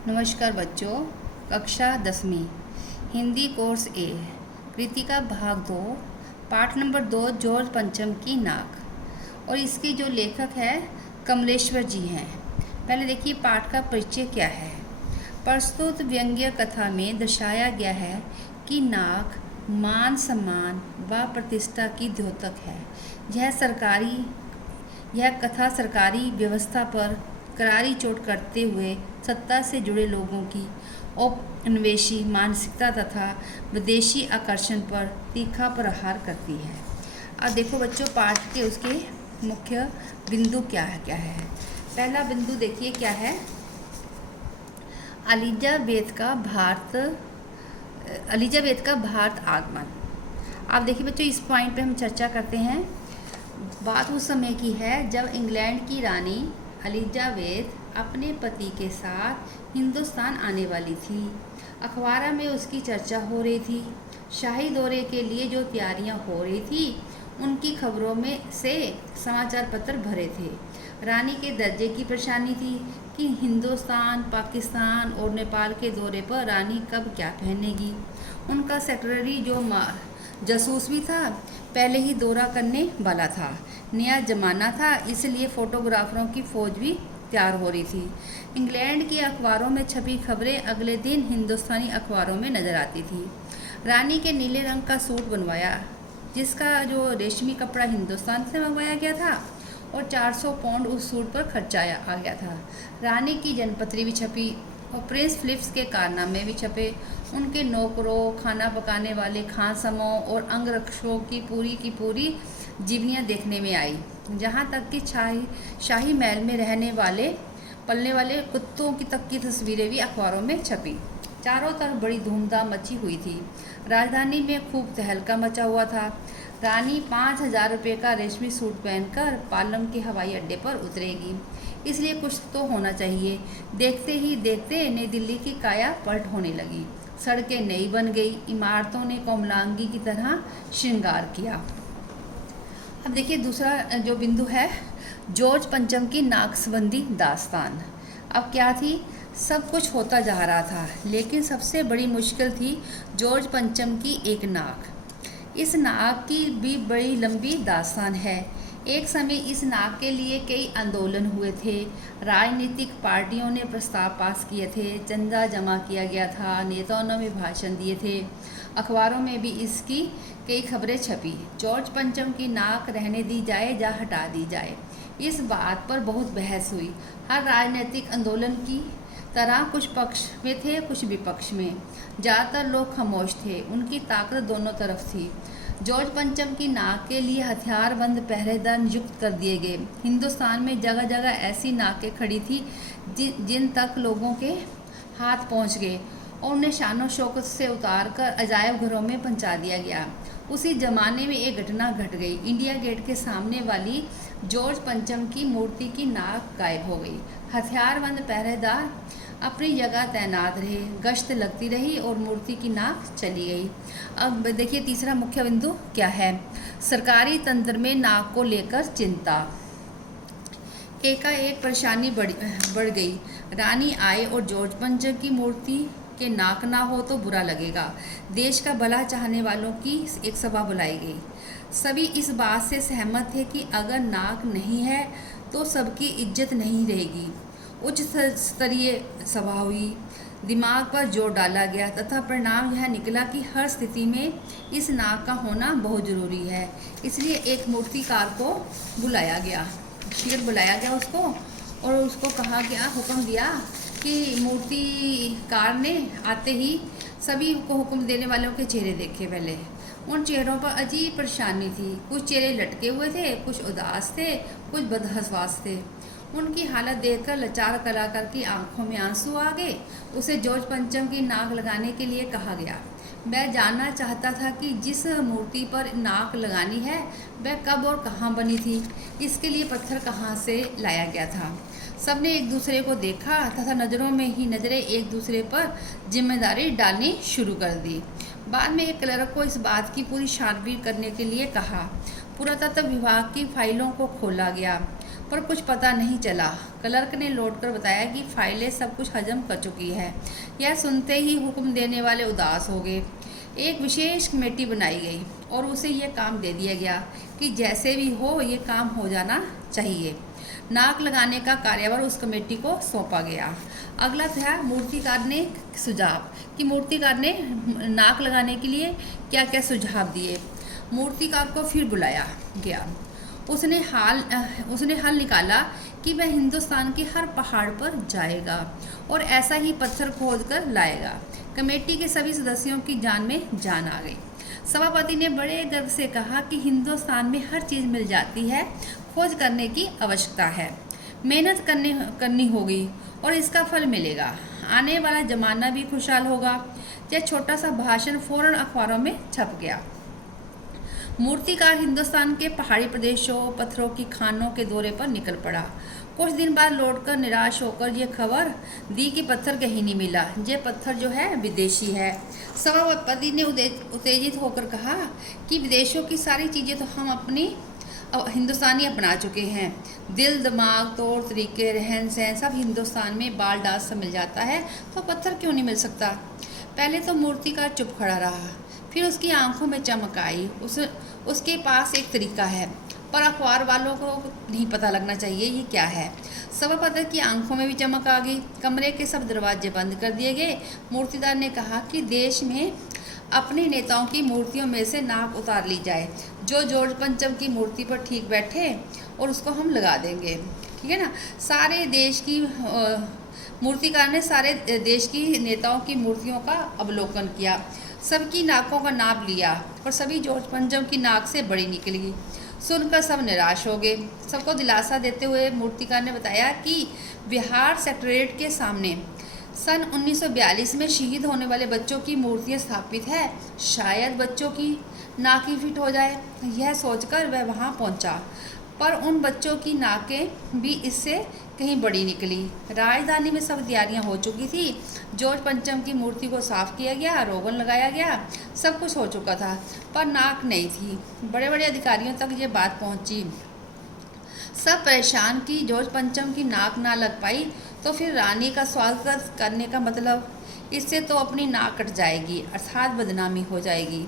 नमस्कार बच्चों। कक्षा 10वीं हिंदी कोर्स ए कृतिका भाग 2 पाठ नंबर 2 जॉर्ज पंचम की नाक। और इसकी जो लेखक है कमलेश्वर जी हैं। पहले देखिए पाठ का परिचय क्या है। प्रस्तुत व्यंग्य कथा में दर्शाया गया है कि नाक मान सम्मान व प्रतिष्ठा की द्योतक है। यह कथा सरकारी व्यवस्था पर करारी चोट करते हुए सत्ता से जुड़े लोगों की औपनिवेशी मानसिकता तथा विदेशी आकर्षण पर तीखा प्रहार करती है। अब देखो बच्चों, पाठ के उसके मुख्य बिंदु क्या है। पहला बिंदु देखिए क्या है। एलिजाबेथ का भारत आगमन। अब देखिए बच्चों, इस पॉइंट पे हम चर्चा करते हैं। बात उस समय की है जब इंग्लैंड की रानी एलिजाबेथ अपने पति के साथ हिंदुस्तान आने वाली थी। अखबार में उसकी चर्चा हो रही थी। शाही दौरे के लिए जो तैयारियां हो रही थी उनकी खबरों में से समाचार पत्र भरे थे। रानी के दर्जे की परेशानी थी कि हिंदुस्तान, पाकिस्तान और नेपाल के दौरे पर रानी कब क्या पहनेगी। उनका सेक्रेटरी जो जासूस भी था, पहले ही दौरा करने वाला था। नया जमाना था, इसलिए फोटोग्राफरों की फौज भी तैयार हो रही थी। इंग्लैंड के अखबारों में छपी खबरें अगले दिन हिंदुस्तानी अखबारों में नजर आती थी। रानी के नीले रंग का सूट बनवाया, जिसका जो रेशमी कपड़ा हिंदुस्तान से मंगवाया गया था, और 400 पाउंड उस सूट पर खर्चाया आ गया था। रानी की जन्मपत्री भी छपी और प्रिंस फिलिप्स के कारनामे भी छपे। उनके नौकरों, खाना पकाने वाले खानसमों और अंगरक्षकों की पूरी जीवनियाँ देखने में आई। जहाँ तक कि शाही महल में पलने वाले कुत्तों की तक की तस्वीरें भी अखबारों में छपी। चारों तरफ बड़ी धूमधाम मची हुई थी। राजधानी में खूब तहलका मचा हुआ था। रानी 5,000 रुपये का रेशमी सूट पहनकर पालम के हवाई अड्डे पर उतरेगी, इसलिए कुछ तो होना चाहिए। देखते ही देखते नई दिल्ली की काया पलट होने लगी। सड़कें नई बन गई, इमारतों ने कोमलांगी की तरह श्रृंगार किया। अब देखिए दूसरा जो बिंदु है, जॉर्ज पंचम की नाकसबंदी दास्तान। अब क्या थी, सब कुछ होता जा रहा था, लेकिन सबसे बड़ी मुश्किल थी जॉर्ज पंचम की एक नाक। इस नाक की भी बड़ी लंबी दास्तान है। एक समय इस नाक के लिए कई आंदोलन हुए थे। राजनीतिक पार्टियों ने प्रस्ताव पास किए थे, चंदा जमा किया गया था, नेताओं ने भी भाषण दिए थे, अखबारों में भी इसकी कई खबरें छपी। जॉर्ज पंचम की नाक रहने दी जाए या हटा दी जाए, इस बात पर बहुत बहस हुई। हर राजनीतिक आंदोलन की तरह कुछ पक्ष में थे, कुछ विपक्ष में। ज़्यादातर लोग खामोश थे, उनकी ताकत दोनों तरफ थी। जॉर्ज पंचम की नाक के लिए हथियारबंद पहरेदार नियुक्त कर दिए गए। हिंदुस्तान में जगह जगह ऐसी नाकें खड़ी थी जिन तक लोगों के हाथ पहुंच गए, और उन्हें शानो शौकत से उतारकर अजायब घरों में पहुंचा दिया गया। उसी जमाने में एक घटना घट गई। इंडिया गेट के सामने वाली जॉर्ज पंचम की मूर्ति की नाक गायब हो गई। हथियारबंद पहरेदार अपनी जगह तैनात रहे, गश्त लगती रही और मूर्ति की नाक चली गई। अब देखिए तीसरा मुख्य बिंदु क्या है। सरकारी तंत्र में नाक को लेकर चिंता। एकाएक परेशानी बढ़ गई। रानी आए और जॉर्ज पंचम की मूर्ति के नाक ना हो तो बुरा लगेगा। देश का भला चाहने वालों की एक सभा बुलाई गई। सभी इस बात से सहमत थे कि अगर नाक नहीं है तो सबकी इज्जत नहीं रहेगी। उच्च स्तरीय सभा हुई, दिमाग पर जोर डाला गया तथा परिणाम यह निकला कि हर स्थिति में इस नाक का होना बहुत ज़रूरी है। इसलिए एक मूर्तिकार को बुलाया गया उसको, और उसको कहा गया, हुक्म दिया कि मूर्तिकार ने आते ही सभी को हुक्म देने वालों के चेहरे देखे। पहले उन चेहरों पर अजीब परेशानी थी। कुछ चेहरे लटके हुए थे, कुछ उदास थे, कुछ बदहवास थे। उनकी हालत देखकर लाचार कलाकार की आंखों में आंसू आ गए। उसे जॉर्ज पंचम की नाक लगाने के लिए कहा गया। मैं जानना चाहता था कि जिस मूर्ति पर नाक लगानी है वह कब और कहाँ बनी थी, इसके लिए पत्थर कहाँ से लाया गया था। सबने एक दूसरे को देखा तथा नज़रों में ही नज़रें एक दूसरे पर जिम्मेदारी डालनी शुरू कर दी। बाद में एक क्लर्क को इस बात की पूरी छानबीन करने के लिए कहा। पुरातत्व विभाग की फाइलों को खोला गया। पर कुछ पता नहीं चला। क्लर्क ने लौटकर बताया कि फाइलें सब कुछ हजम कर चुकी है। यह सुनते ही हुक्म देने वाले उदास हो गए। एक विशेष कमेटी बनाई गई और उसे यह काम दे दिया गया कि जैसे भी हो ये काम हो जाना चाहिए। नाक लगाने का कार्यभार उस कमेटी को सौंपा गया। अगला था मूर्तिकार ने सुझाव कि मूर्तिकार ने नाक लगाने के लिए क्या क्या सुझाव दिए। मूर्तिकार को फिर बुलाया गया। उसने हल निकाला कि वह हिंदुस्तान के हर पहाड़ पर जाएगा और ऐसा ही पत्थर खोद कर लाएगा। कमेटी के सभी सदस्यों की जान में जान आ गई। सभापति ने बड़े गर्व से कहा कि हिंदुस्तान में हर चीज़ मिल जाती है, खोज करने की आवश्यकता है, मेहनत करनी होगी और इसका फल मिलेगा। आने वाला जमाना भी खुशहाल होगा। यह छोटा सा भाषण फौरन अखबारों में छप गया। मूर्तिकार हिंदुस्तान के पहाड़ी प्रदेशों, पत्थरों की खानों के दौरे पर निकल पड़ा। कुछ दिन बाद लौटकर निराश होकर ये खबर दी कि पत्थर कहीं नहीं मिला, ये पत्थर जो है विदेशी है। सभापति ने उत्तेजित होकर कहा कि विदेशों की सारी चीज़ें तो हम अपनी हिंदुस्तानी अपना चुके हैं। दिल, दिमाग, तौर तरीके, रहन सहन सब हिंदुस्तान में बाल डाल से मिल जाता है, तो पत्थर क्यों नहीं मिल सकता। पहले तो मूर्तिकार चुप खड़ा रहा, फिर उसकी आंखों में चमक आई। उसके पास एक तरीका है, पर अखबार वालों को नहीं पता लगना चाहिए ये क्या है। सभापति की आंखों में भी चमक आ गई। कमरे के सब दरवाजे बंद कर दिए गए। मूर्तिदार ने कहा कि देश में अपने नेताओं की मूर्तियों में से नाक उतार ली जाए, जो जॉर्ज पंचम की मूर्ति पर ठीक बैठे, और उसको हम लगा देंगे। ठीक है ना। सारे देश की मूर्तिकार ने सारे देश की नेताओं की मूर्तियों का अवलोकन किया, सबकी नाकों का नाप लिया और सभी जॉर्ज पंचम की नाक से बड़ी निकली। सुनकर सब निराश हो गए। सबको दिलासा देते हुए मूर्तिकार ने बताया कि बिहार सेक्रेटरीट के सामने सन 1942 में शहीद होने वाले बच्चों की मूर्तियाँ स्थापित है, शायद बच्चों की नाक ही फिट हो जाए। यह सोचकर वह वहाँ पहुँचा, पर उन बच्चों की नाकें भी इससे कहीं बड़ी निकली। राजधानी में सब तैयारियां हो चुकी थी। जॉर्ज पंचम की मूर्ति को साफ किया गया, रोगन लगाया गया, सब कुछ हो चुका था, पर नाक नहीं थी। बड़े बड़े अधिकारियों तक ये बात पहुंची। सब परेशान कि जॉर्ज पंचम की नाक ना लग पाई तो फिर रानी का स्वागत करने का मतलब, इससे तो अपनी नाक कट जाएगी, अर्थात बदनामी हो जाएगी।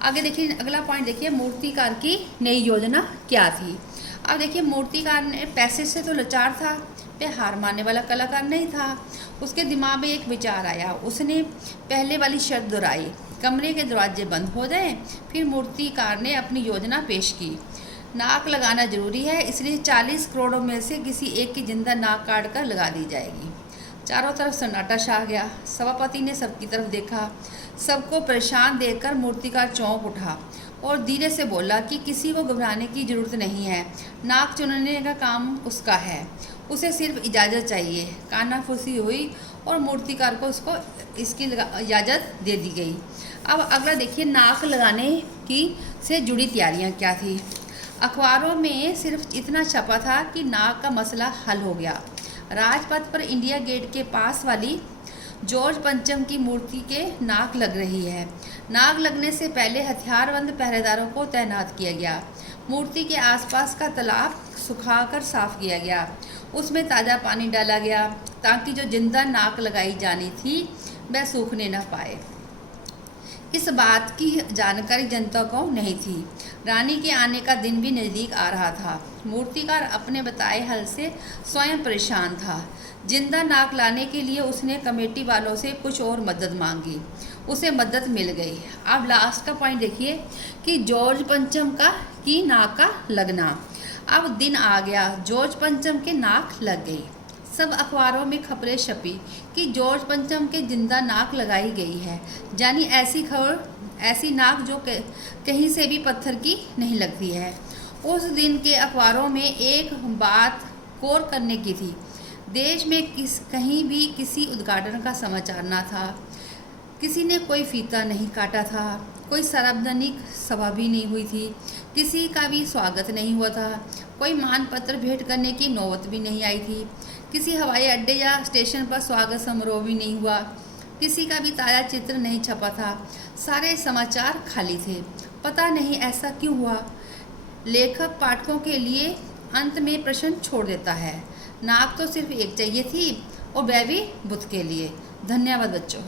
आगे देखिए, अगला पॉइंट देखिए, मूर्तिकार की नई योजना क्या थी। अब देखिए, मूर्तिकार ने पैसे से तो लाचार था, वह हार मानने वाला कलाकार नहीं था। उसके दिमाग में एक विचार आया। उसने पहले वाली शर्त दोहराई, कमरे के दरवाजे बंद हो जाएं। फिर मूर्तिकार ने अपनी योजना पेश की। नाक लगाना जरूरी है, इसलिए 40 करोड़ों में से किसी एक की जिंदा नाक काट कर लगा दी जाएगी। चारों तरफ सन्नाटा छा गया। सभापति ने सबकी तरफ देखा। सबको परेशान देखकर मूर्तिकार चौंक उठा और धीरे से बोला कि किसी को घबराने की ज़रूरत नहीं है, नाक चुनने का काम उसका है, उसे सिर्फ इजाज़त चाहिए। कानाफूसी हुई और मूर्तिकार को उसको इसकी इजाज़त दे दी गई। अब अगला देखिए, नाक लगाने की से जुड़ी तैयारियां क्या थी। अखबारों में सिर्फ इतना छपा था कि नाक का मसला हल हो गया। राजपथ पर इंडिया गेट के पास वाली जॉर्ज पंचम की मूर्ति के नाक लग रही है। नाक लगने से पहले हथियारबंद पहरेदारों को तैनात किया गया। मूर्ति के आसपास का तालाब सुखाकर साफ किया गया, उसमें ताज़ा पानी डाला गया ताकि जो जिंदा नाक लगाई जानी थी वह सूखने न पाए। इस बात की जानकारी जनता को नहीं थी। रानी के आने का दिन भी नज़दीक आ रहा था। मूर्तिकार अपने बताए हल से स्वयं परेशान था। जिंदा नाक लाने के लिए उसने कमेटी वालों से कुछ और मदद मांगी। उसे मदद मिल गई। अब लास्ट का पॉइंट देखिए कि जॉर्ज पंचम की नाक का लगना। अब दिन आ गया, जॉर्ज पंचम के नाक लग गई। सब अखबारों में खबरें छपी कि जॉर्ज पंचम के जिंदा नाक लगाई गई है, यानी ऐसी खबर, ऐसी नाक जो कहीं से भी पत्थर की नहीं लगती है। उस दिन के अखबारों में एक बात गौर करने की थी। देश में कहीं भी किसी उद्घाटन का समाचार ना था, किसी ने कोई फीता नहीं काटा था, कोई सार्वजनिक सभा भी नहीं हुई थी, किसी का भी स्वागत नहीं हुआ था, कोई मानपत्र भेंट करने की नौबत भी नहीं आई थी, किसी हवाई अड्डे या स्टेशन पर स्वागत समारोह भी नहीं हुआ, किसी का भी ताज़ा चित्र नहीं छपा था। सारे समाचार खाली थे। पता नहीं ऐसा क्यों हुआ। लेखक पाठकों के लिए अंत में प्रश्न छोड़ देता है, नाक तो सिर्फ एक चाहिए थी और वह भी बुध के लिए। धन्यवाद बच्चों।